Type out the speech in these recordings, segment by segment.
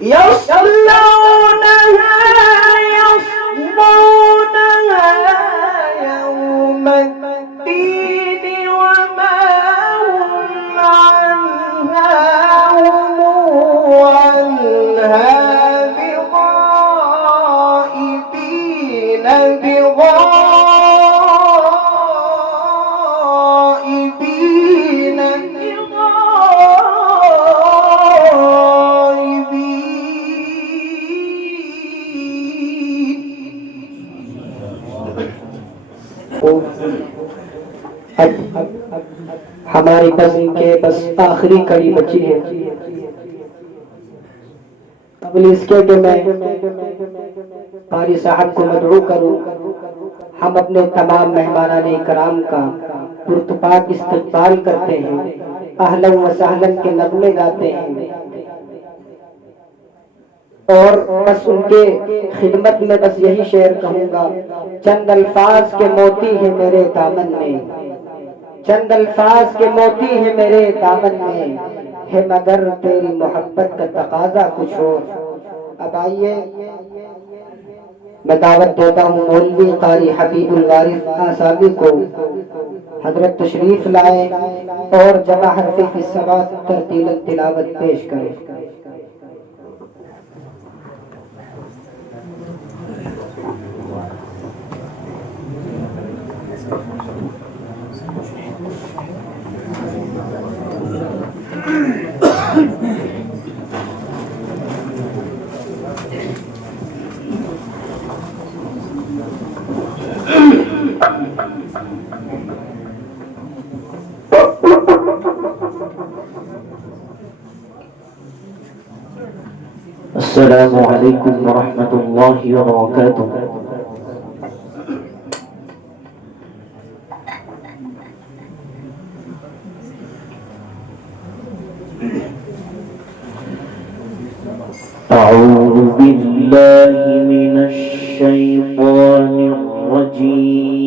يصلونها يوم الدين وما هم عنها بغائبين अब हमारी बस आखिरी कड़ी बची है। अब इसके कि मैं कारी साहब को मदऊ करूं, हम अपने तमाम मेहमानाने कराम का पुरतपाक इस्तकबाल करते हैं, अहलन व सहलन के नगमे गाते हैं और बस उनके खिदमत में बस यही शेर कहूंगा, चंद अल्फाज के मोती है मेरे दामन में, चंद अल्फाज के मोती है मेरे दामन में, है मगर तेरी मोहब्बत का तकाजा कुछ और। अब आइए मैं दावत देता हूँ मौलवी कारी हबीबुल वारिस आसामी को, हजरत तशरीफ लाए और जमा हरफ़े फ़ी सवात तरतीलन तिलावत पेश करें। अस्सलामु अलैकुम वरहमतुल्लाहि वबरकातुह। अऊज़ु बिल्लाहि मिनश शैतानिर रजीम।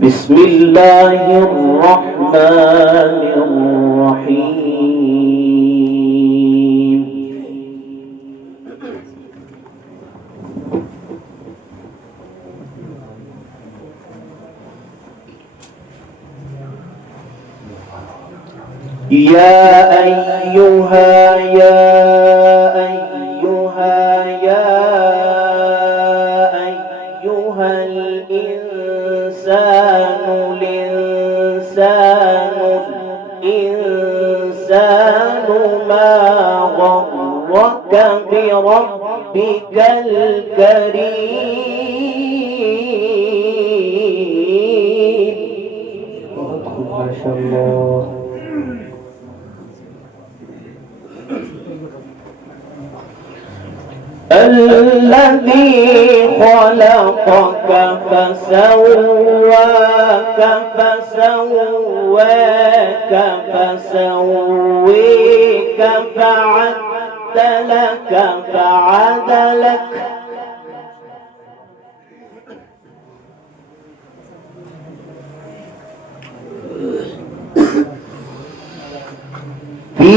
बिस्मिल्लाहिर रहमानिर रहीम। या अय्युहा या अय्युहा या अय्युहल इंसानु मा गर्रक बिरब्बिकल करीम। बहुत खूब माशाअल्लाह। الذي خلقك فسواك فسواك فسويك فعدلك فعدلك في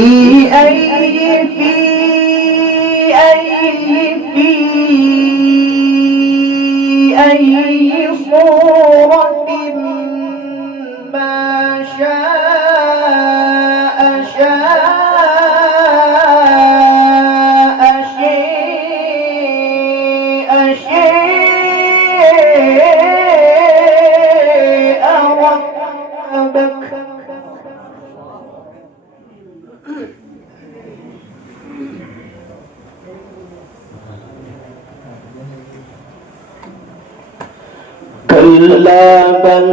أي صورة ما شاء ركبك. كلا بل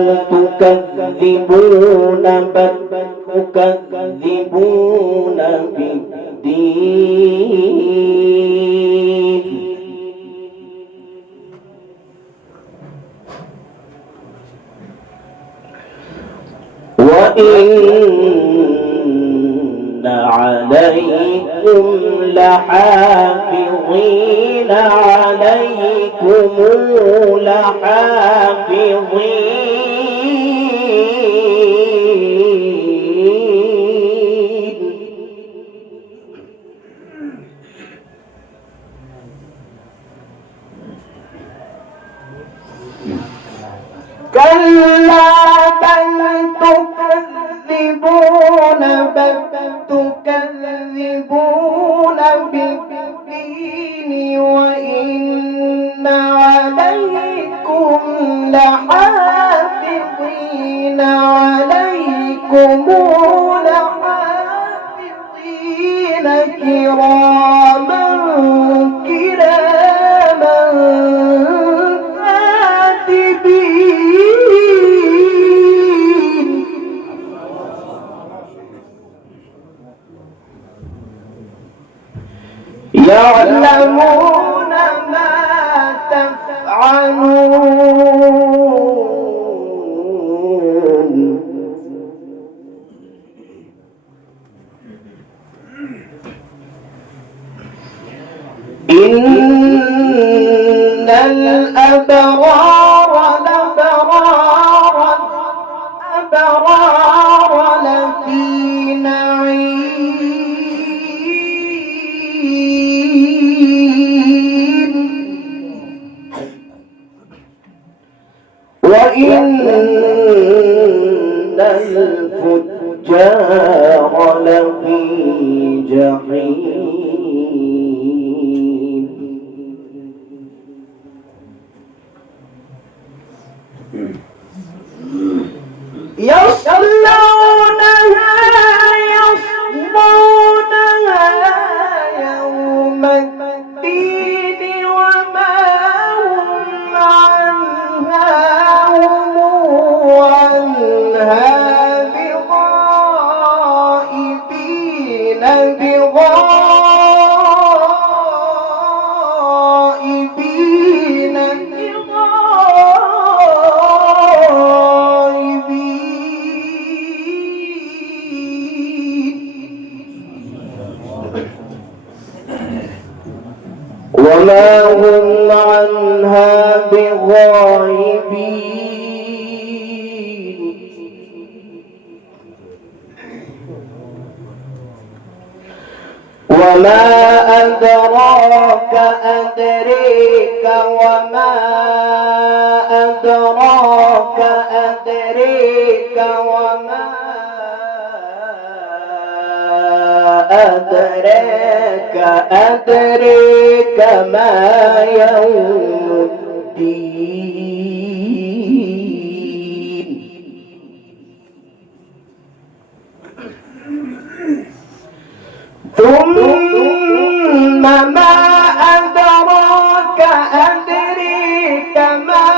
تكذبون بالدين وإن عليكم لحافظين لحافظين كلا بل تكذبون بالدين وإن عليكم لحافظين كراما كاتبين يعلمون ما تفعلون إن الأبرار لفي نعيم وإن الفجار لفي جحيم يصلونها يوم الدين وما هم عنها بغائبين وما هم عنها بغائبين وما أدريك وما أدريك ما يوم الدين ثم ما أدريك ما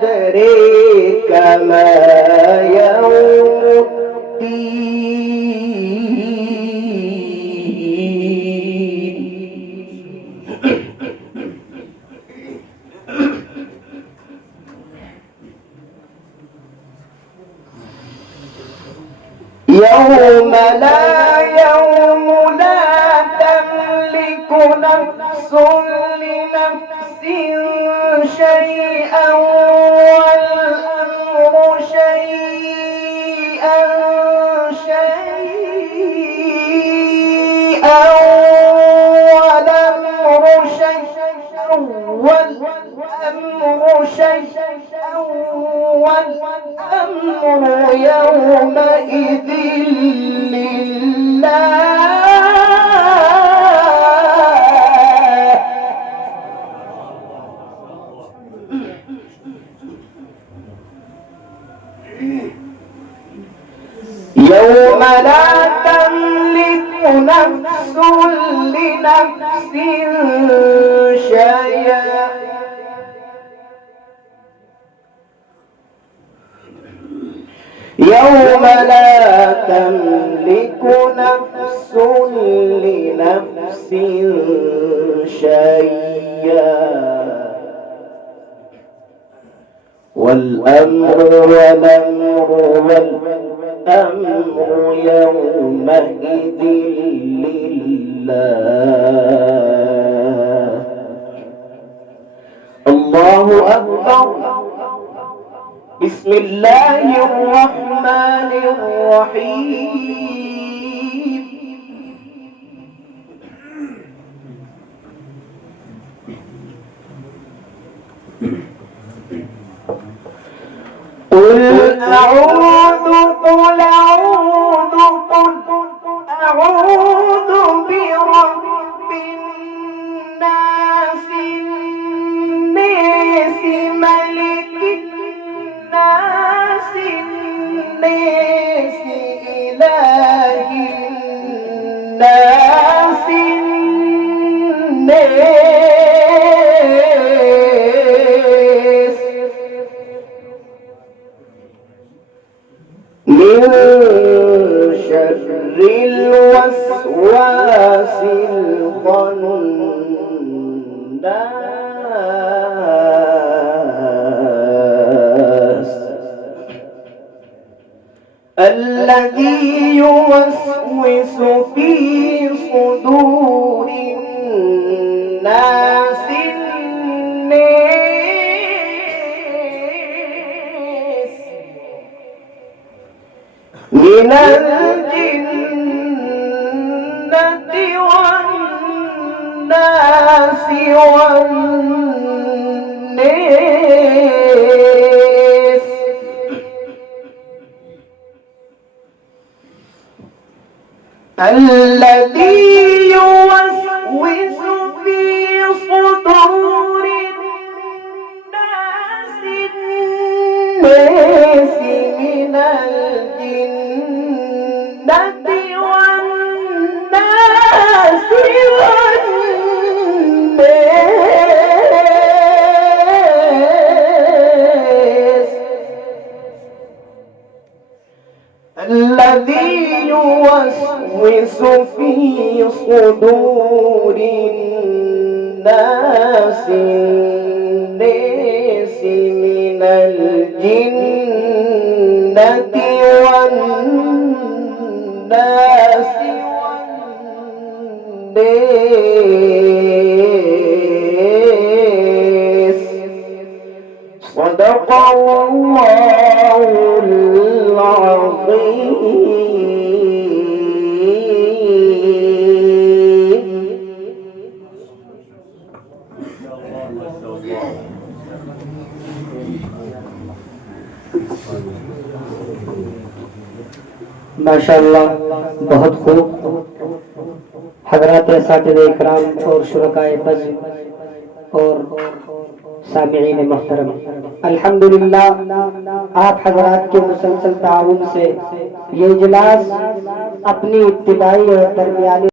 أدريك ما يوم الدين يوم لا تملك نفس لنفس شيئا والأمر يومئذ لله يوم لا تملك نفس لنفس شيئا يوم لا تملك نفس لنفس شيئا والأمر يومئذ لله الله أكبر بسم الله الرحمن الرحيم الناس من شر الوسواس الخناس الذي يوسوس في صدور الناس من الجنة والناس والناس الذي يوسوس في صدور الناس من الجنة والناس الذي يوسوس في صدور الناس من الجنة والناس صدق الله العظيم. माशाअल्लाह, बहुत खूब। हज़रात असातिज़े इकराम और शुरकाए बज़ और सामिईन मुहतरम, अल्हम्दुलिल्लाह आप हज़रात के मुसलसल ताउन से ये इजलास अपनी इब्तिदाई और दरमियानी